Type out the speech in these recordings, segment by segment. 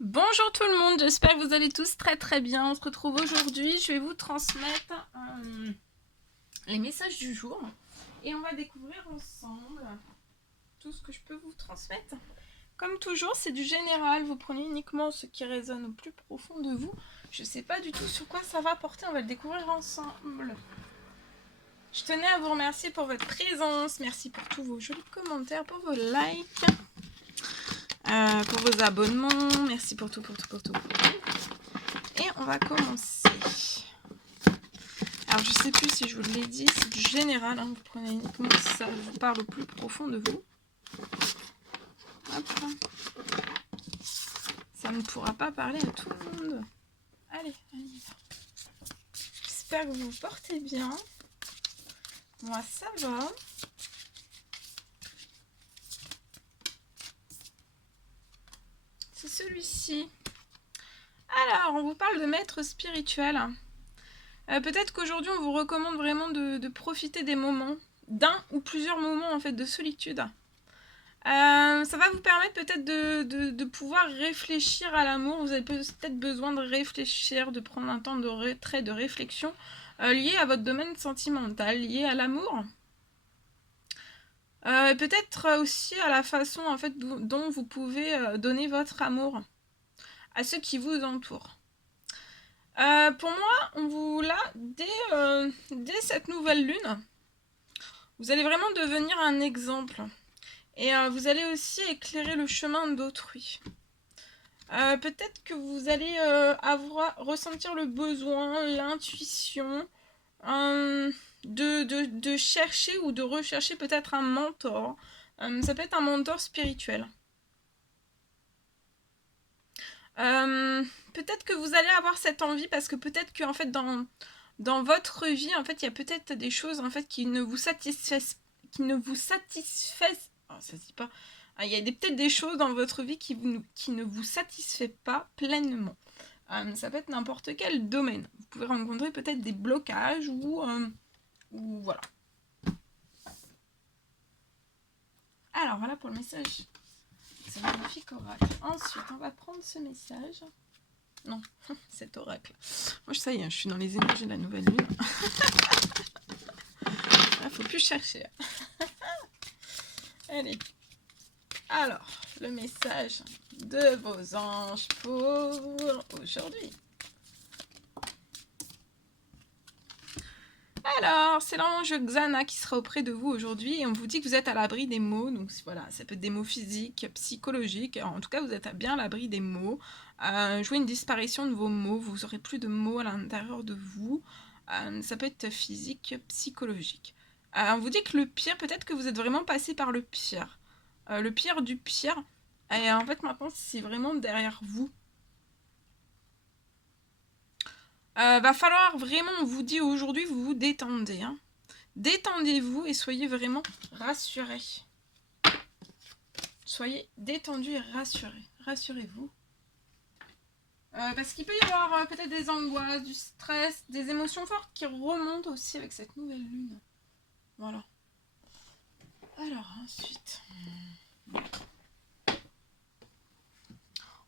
Bonjour tout le monde, j'espère que vous allez tous très bien. On se retrouve aujourd'hui, je vais vous transmettre les messages du jour et on va découvrir ensemble tout ce que je peux vous transmettre. Comme toujours, c'est du général, vous prenez uniquement ce qui résonne au plus profond de vous. Je ne sais pas du tout sur quoi ça va porter, on va le découvrir ensemble. Je tenais à vous remercier pour votre présence, merci pour tous vos jolis commentaires, pour vos likes. Pour vos abonnements, merci pour tout. Et on va commencer. Alors je sais plus si je vous l'ai dit, c'est du général, hein, vous prenez uniquement si ça vous parle au plus profond de vous. Hop. Ça ne pourra pas parler à tout le monde. Allez, on y va. J'espère que vous vous portez bien. Moi ça va. C'est celui-ci. Alors, on vous parle de maître spirituel. Peut-être qu'aujourd'hui, on vous recommande vraiment de profiter des moments, d'un ou plusieurs moments en fait de solitude. Ça va vous permettre peut-être de pouvoir réfléchir à l'amour. Vous avez peut-être besoin de réfléchir, de prendre un temps de retrait, de réflexion lié à votre domaine sentimental, lié à l'amour. Peut-être aussi à la façon en fait dont vous pouvez donner votre amour à ceux qui vous entourent. Pour moi, on vous l'a dès cette nouvelle lune. Vous allez vraiment devenir un exemple. Et vous allez aussi éclairer le chemin d'autrui. Peut-être que vous allez ressentir le besoin, l'intuition de chercher ou de rechercher peut-être un mentor. Ça peut être un mentor spirituel. Peut-être que vous allez avoir cette envie parce que peut-être que en fait dans votre vie en fait il y a peut-être des choses en fait qui ne vous satisfaisent oh, ça se dit pas. Il y a peut-être des choses dans votre vie qui ne vous satisfait pas pleinement. Ça peut être n'importe quel domaine. Vous pouvez rencontrer peut-être des blocages ou voilà. Alors voilà pour le message. C'est magnifique oracle. Ensuite on va prendre ce message. Non, cet oracle. Moi, ça y est, je suis dans les énergies de la nouvelle lune. Il faut plus chercher. Allez. Alors, le message de vos anges pour aujourd'hui. Alors, c'est l'ange Xana qui sera auprès de vous aujourd'hui et on vous dit que vous êtes à l'abri des maux. Donc voilà, ça peut être des maux physiques, psychologiques. Alors, en tout cas, vous êtes bien à l'abri des maux. Jouez une disparition de vos maux. Vous aurez plus de maux à l'intérieur de vous. Ça peut être physique, psychologique. On vous dit que le pire, peut-être que vous êtes vraiment passé par le pire. Le pire du pire. Et en fait, maintenant, c'est vraiment derrière vous. Va falloir vraiment, on vous dit aujourd'hui, vous vous détendez. Hein. Détendez-vous et soyez vraiment rassurés. Soyez détendus et rassurés. Rassurez-vous. Parce qu'il peut y avoir peut-être des angoisses, du stress, des émotions fortes qui remontent aussi avec cette nouvelle lune. Voilà. Alors, ensuite...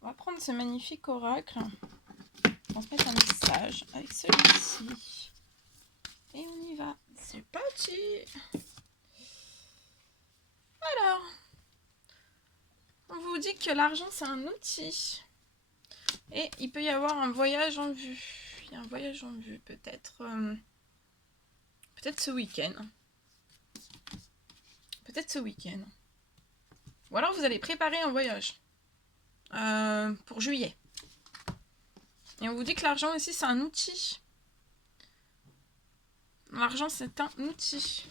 On va prendre ce magnifique oracle. On se met un message avec celui-ci. Et on y va. C'est parti. Alors, on vous dit que l'argent, c'est un outil. Et il peut y avoir un voyage en vue. Il y a un voyage en vue, peut-être. Peut-être ce week-end. Peut-être ce week-end. Ou alors vous allez préparer un voyage. Pour juillet. Et on vous dit que l'argent aussi, c'est un outil. L'argent, c'est un outil.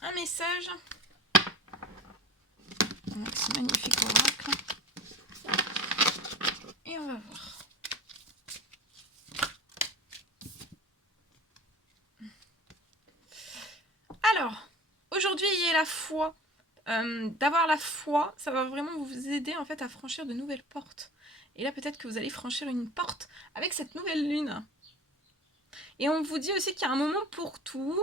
Un message. Donc, ce magnifique oracle. Et on va voir. Alors, aujourd'hui, ayez la foi. D'avoir la foi, ça va vraiment vous aider en fait à franchir de nouvelles portes. Et là, peut-être que vous allez franchir une porte avec cette nouvelle lune. Et on vous dit aussi qu'il y a un moment pour tout.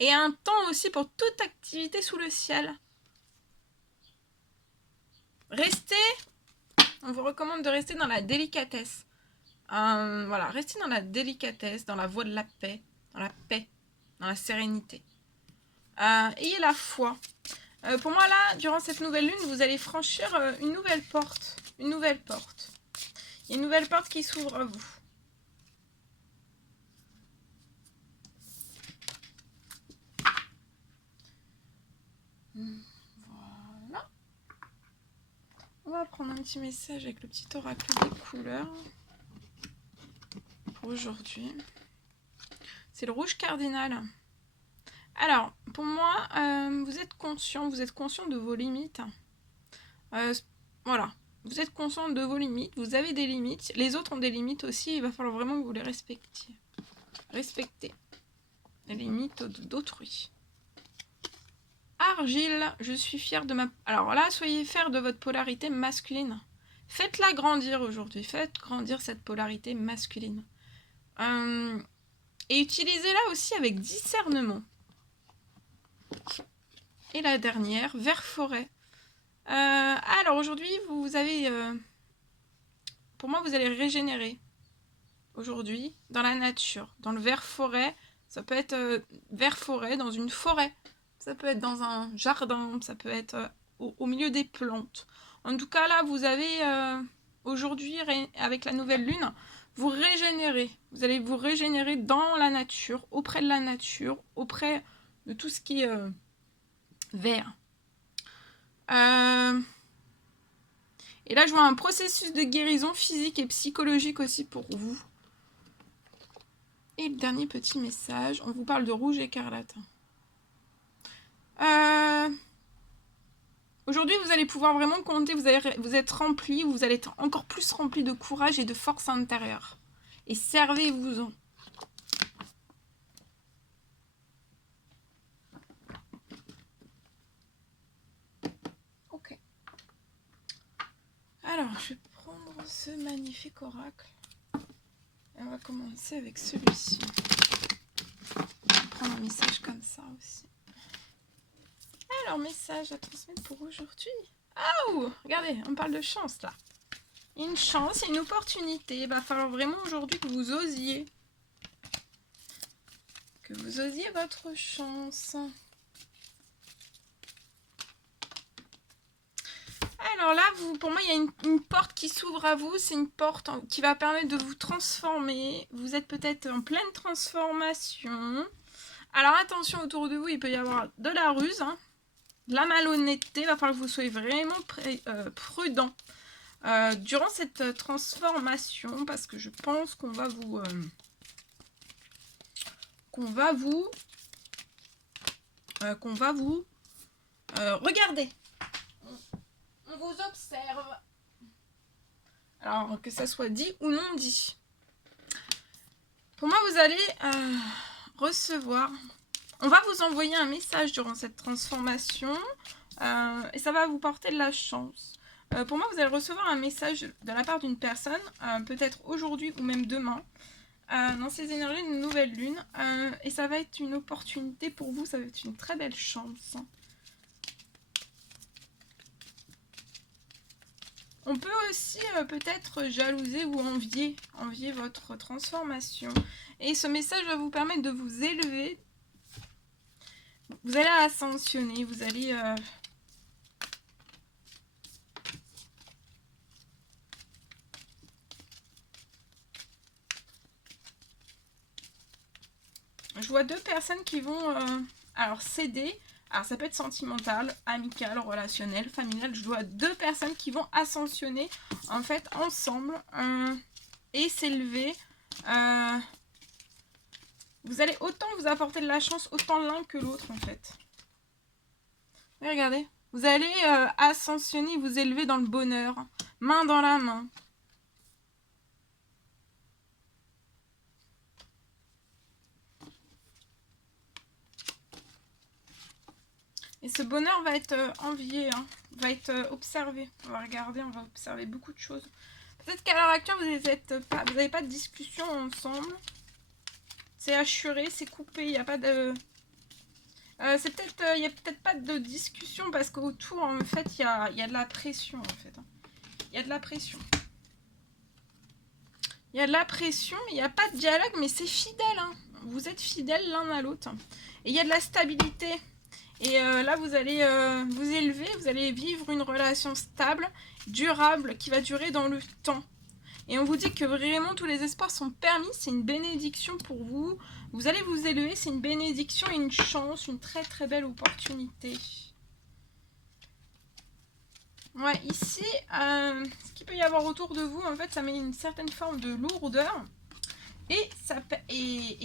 Et un temps aussi pour toute activité sous le ciel. Restez, on vous recommande de rester dans la délicatesse. Voilà, restez dans la délicatesse, dans la voie de la paix, dans la sérénité. Ayez la foi. Pour moi, là, durant cette nouvelle lune, vous allez franchir une nouvelle porte. Une nouvelle porte. Il y a une nouvelle porte qui s'ouvre à vous. Voilà. On va prendre un petit message avec le petit oracle des couleurs. Pour aujourd'hui. C'est le rouge cardinal. Alors, pour moi, vous êtes conscient de vos limites. Voilà. Vous êtes conscient de vos limites, vous avez des limites, les autres ont des limites aussi, il va falloir vraiment que vous les respectiez. Respectez les limites d'autrui. Argile, je suis fière de ma... Alors là, soyez fiers de votre polarité masculine. Faites-la grandir aujourd'hui, faites grandir cette polarité masculine. Et utilisez-la aussi avec discernement. Et la dernière, vert forêt. Alors aujourd'hui, vous avez... pour moi, vous allez régénérer. Aujourd'hui, dans la nature. Dans le vert forêt, ça peut être vert forêt dans une forêt. Ça peut être dans un jardin, ça peut être au milieu des plantes. En tout cas, là, vous avez aujourd'hui, avec la nouvelle lune, vous régénérez. Vous allez vous régénérer dans la nature, auprès de la nature, auprès de tout ce qui est vert. Et là, je vois un processus de guérison physique et psychologique aussi pour vous. Et le dernier petit message, on vous parle de rouge écarlate. Aujourd'hui, vous allez pouvoir vraiment compter, vous êtes rempli, vous allez être encore plus rempli de courage et de force intérieure. Et servez-vous-en. Ok. Alors, je vais prendre ce magnifique oracle. Et on va commencer avec celui-ci. Je vais prendre un message comme ça aussi. Alors, message à transmettre pour aujourd'hui. Oh, regardez, on parle de chance là. Il y a une chance, il y a une opportunité. Il va falloir vraiment aujourd'hui que vous osiez. Que vous osiez votre chance. Alors là, pour moi, il y a une porte qui s'ouvre à vous. C'est une porte qui va permettre de vous transformer. Vous êtes peut-être en pleine transformation. Alors attention, autour de vous, il peut y avoir de la ruse, de la malhonnêteté. Il va falloir que vous soyez vraiment prudent durant cette transformation, parce que je pense qu'on va vous... regardez. On vous observe. Alors, que ça soit dit ou non dit. Pour moi, vous allez recevoir... On va vous envoyer un message durant cette transformation et ça va vous porter de la chance. Pour moi, vous allez recevoir un message de la part d'une personne, peut-être aujourd'hui ou même demain, dans ces énergies d'une nouvelle lune. Et ça va être une opportunité pour vous, ça va être une très belle chance. On peut aussi peut-être jalouser ou envier votre transformation. Et ce message va vous permettre de vous élever. Vous allez ascensionner, vous allez... Je vois deux personnes qui vont alors céder. Alors ça peut être sentimental, amical, relationnel, familial. Je vois deux personnes qui vont ascensionner en fait ensemble et s'élever. Vous allez autant vous apporter de la chance, autant l'un que l'autre en fait. Mais regardez, vous allez ascensionner, vous élever dans le bonheur, main dans la main. Et ce bonheur va être envié, va être observé. On va regarder, on va observer beaucoup de choses. Peut-être qu'à l'heure actuelle, vous n'avez pas de discussion ensemble. C'est assuré, c'est coupé, il n'y a pas de... C'est peut-être, il n'y a peut-être pas de discussion parce qu'autour, en fait, il y a de la pression, en fait. Il y a de la pression. Il y a de la pression, il n'y a pas de dialogue, mais c'est fidèle. Hein. Vous êtes fidèles l'un à l'autre. Et il y a de la stabilité. Et là, vous allez vous élever, vous allez vivre une relation stable, durable, qui va durer dans le temps. Et on vous dit que vraiment tous les espoirs sont permis, c'est une bénédiction pour vous. Vous allez vous élever, c'est une bénédiction, une chance, une très très belle opportunité. Ouais, ici, ce qu'il peut y avoir autour de vous, en fait, ça met une certaine forme de lourdeur. Et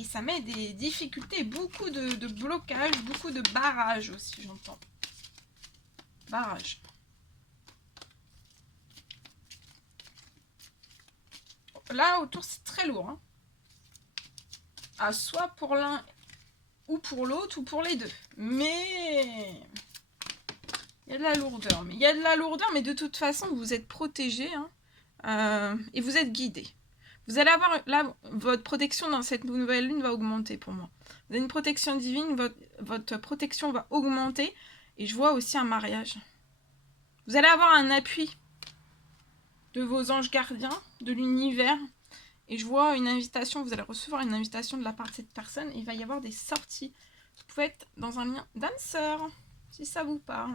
ça met des difficultés, beaucoup de blocages, beaucoup de barrages aussi, j'entends. Barrages. Là, autour, c'est très lourd. Hein. Ah, soit pour l'un ou pour l'autre ou pour les deux. Mais il y a de la lourdeur. Mais il y a de la lourdeur, mais de toute façon, vous êtes protégé hein, et vous êtes guidé. Vous allez avoir, là, votre protection dans cette nouvelle lune va augmenter pour moi. Vous avez une protection divine, votre protection va augmenter. Et je vois aussi un mariage. Vous allez avoir un appui de vos anges gardiens, de l'univers. Et je vois une invitation, vous allez recevoir une invitation de la part de cette personne. Et il va y avoir des sorties. Vous pouvez être dans un lien d'âme sœur, si ça vous parle.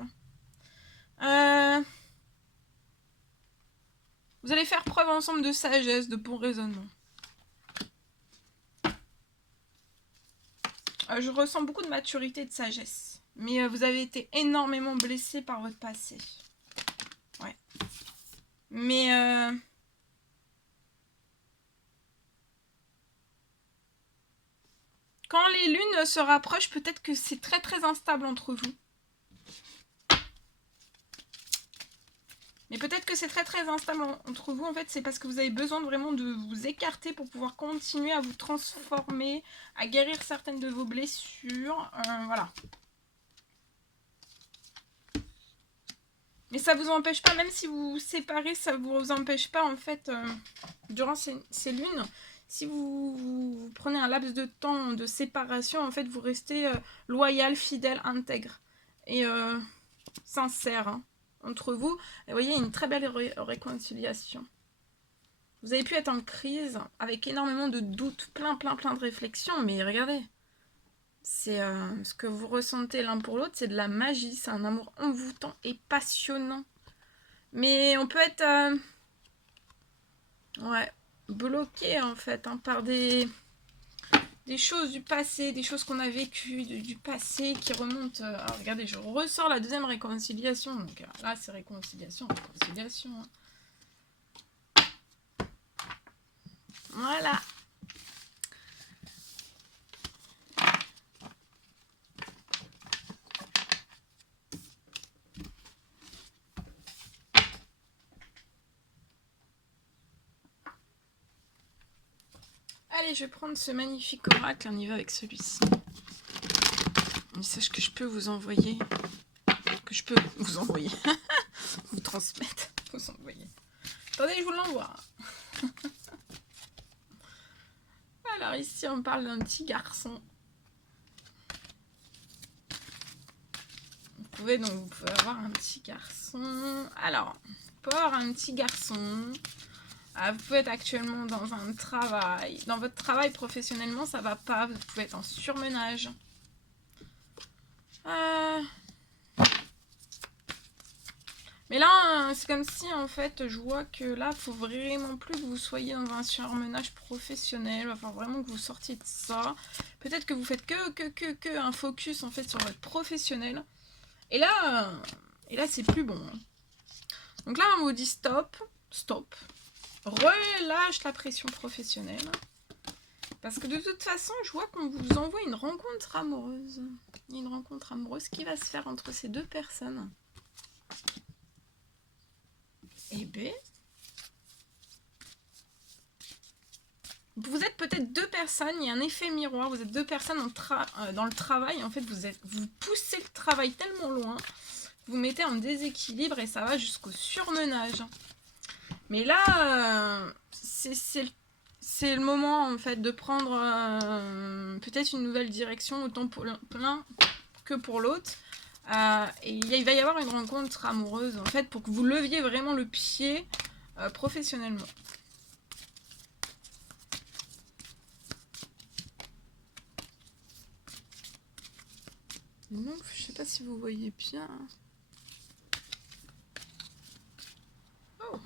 Vous allez faire preuve ensemble de sagesse, de bon raisonnement. Je ressens beaucoup de maturité et de sagesse. Mais vous avez été énormément blessé par votre passé. Ouais. Mais... quand les lunes se rapprochent, peut-être que c'est très très instable entre vous. Mais peut-être que c'est très très instable entre vous. En fait, c'est parce que vous avez besoin vraiment de vous écarter pour pouvoir continuer à vous transformer, à guérir certaines de vos blessures. Voilà. Mais ça vous empêche pas, même si vous vous séparez, ça vous empêche pas en fait, durant ces lunes, si vous prenez un laps de temps de séparation, en fait, vous restez loyal, fidèle, intègre et sincère hein, entre vous. Et vous voyez, une très belle réconciliation. Vous avez pu être en crise avec énormément de doutes, plein de réflexions, mais regardez, c'est ce que vous ressentez l'un pour l'autre, c'est de la magie, c'est un amour envoûtant et passionnant. Mais on peut être bloqué en fait hein, par des choses du passé, des choses qu'on a vécues du passé qui remontent. Alors regardez, je ressors la deuxième réconciliation. Donc là, c'est réconciliation. Hein. Voilà. Allez, je vais prendre ce magnifique oracle, on y va avec celui-ci. Un message que je peux vous envoyer. Vous transmettre. Vous envoyer. Attendez, je vous l'envoie. Alors ici, on parle d'un petit garçon. Vous pouvez avoir un petit garçon. Alors, pour avoir un petit garçon... vous pouvez être actuellement dans un travail. Dans votre travail professionnellement, ça va pas. Vous pouvez être en surmenage. Mais là, c'est comme si, en fait, je vois que là, il faut vraiment plus que vous soyez dans un surmenage professionnel. Il va falloir vraiment que vous sortiez de ça. Peut-être que vous faites que un focus, en fait, sur votre professionnel. Et là c'est plus bon. Donc là, on vous dit stop. Relâche la pression professionnelle. Parce que de toute façon, je vois qu'on vous envoie une rencontre amoureuse. Une rencontre amoureuse qui va se faire entre ces deux personnes. Eh ben... vous êtes peut-être deux personnes, il y a un effet miroir, vous êtes deux personnes dans le travail. En fait, vous poussez le travail tellement loin, vous mettez en déséquilibre et ça va jusqu'au surmenage. Mais là, c'est le moment en fait de prendre peut-être une nouvelle direction, autant pour que pour l'autre. Et il va y avoir une rencontre amoureuse, en fait, pour que vous leviez vraiment le pied professionnellement. Donc, je sais pas si vous voyez bien. Oh.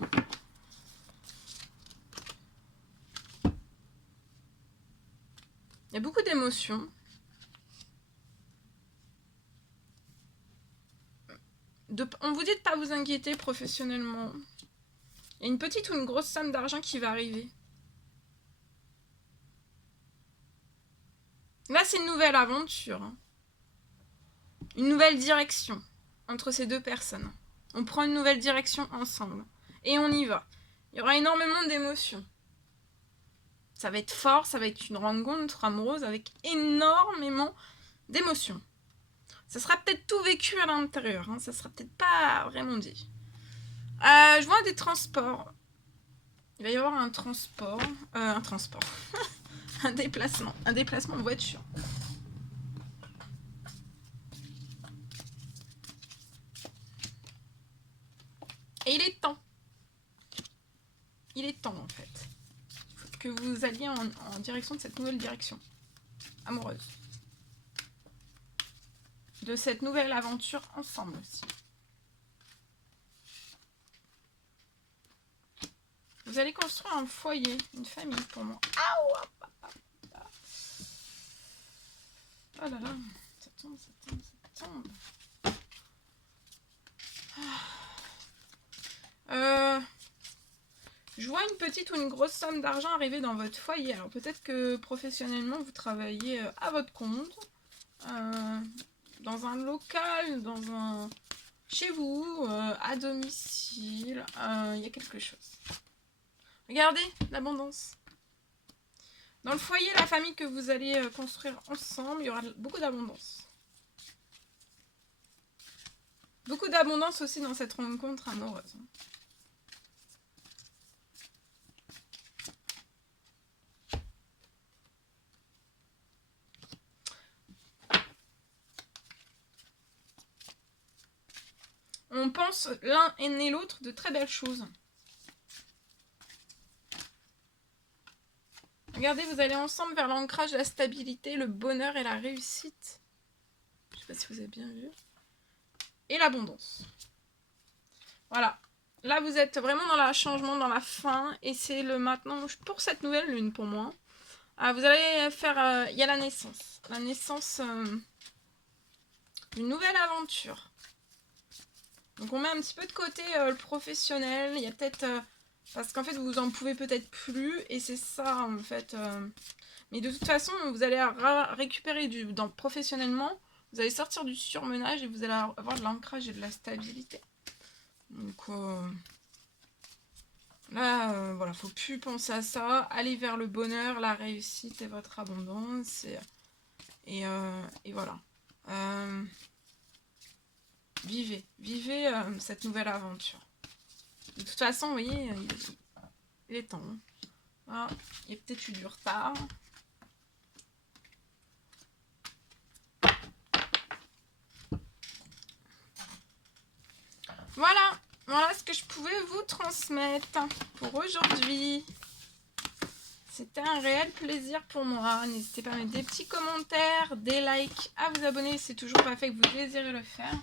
Il y a beaucoup d'émotions. On vous dit de ne pas vous inquiéter professionnellement. Il y a une petite ou une grosse somme d'argent qui va arriver. Là, c'est une nouvelle aventure. Une nouvelle direction entre ces deux personnes. On prend une nouvelle direction ensemble. Et on y va. Il y aura énormément d'émotions. Ça va être fort, ça va être une rencontre amoureuse avec énormément d'émotions. Ça sera peut-être tout vécu à l'intérieur. Hein. Ça sera peut-être pas vraiment dit. Je vois des transports. Il va y avoir un transport. Un déplacement. Un déplacement de voiture. Et il est temps. Il est temps en fait. Faut que vous alliez en direction de cette nouvelle direction. Amoureuse. De cette nouvelle aventure ensemble aussi. Vous allez construire un foyer, une famille pour moi. Oh là là, ça tombe, ça tombe, ça tombe. Je vois une petite ou une grosse somme d'argent arriver dans votre foyer. Alors peut-être que professionnellement vous travaillez à votre compte, dans un local, chez vous, à domicile. Il y a quelque chose. Regardez l'abondance. Dans le foyer, la famille que vous allez construire ensemble, il y aura beaucoup d'abondance. Beaucoup d'abondance aussi dans cette rencontre amoureuse. On pense l'un et l'autre de très belles choses. Regardez, vous allez ensemble vers l'ancrage, la stabilité, le bonheur et la réussite. Je ne sais pas si vous avez bien vu. Et l'abondance. Voilà. Là, vous êtes vraiment dans le changement, dans la fin. Et c'est le maintenant, pour cette nouvelle lune, pour moi. Vous allez faire... Il y a la naissance. La naissance d'une nouvelle aventure. Donc on met un petit peu de côté le professionnel. Il y a peut-être... parce qu'en fait, vous en pouvez peut-être plus. Et c'est ça, en fait. Mais de toute façon, vous allez récupérer professionnellement. Vous allez sortir du surmenage et vous allez avoir de l'ancrage et de la stabilité. Donc là, voilà, faut plus penser à ça. Allez vers le bonheur, la réussite et votre abondance. Et voilà. Vivez cette nouvelle aventure. De toute façon, vous voyez, il est temps. Ah, il y a peut-être eu du retard. Voilà ce que je pouvais vous transmettre pour aujourd'hui. C'était un réel plaisir pour moi. N'hésitez pas à mettre des petits commentaires, des likes, à vous abonner si c'est toujours pas fait que vous désirez le faire.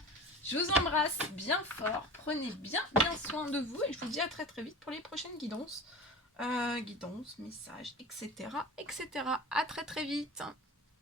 Je vous embrasse bien fort. Prenez bien soin de vous et je vous dis à très vite pour les prochaines guidances. Messages, etc. À très vite.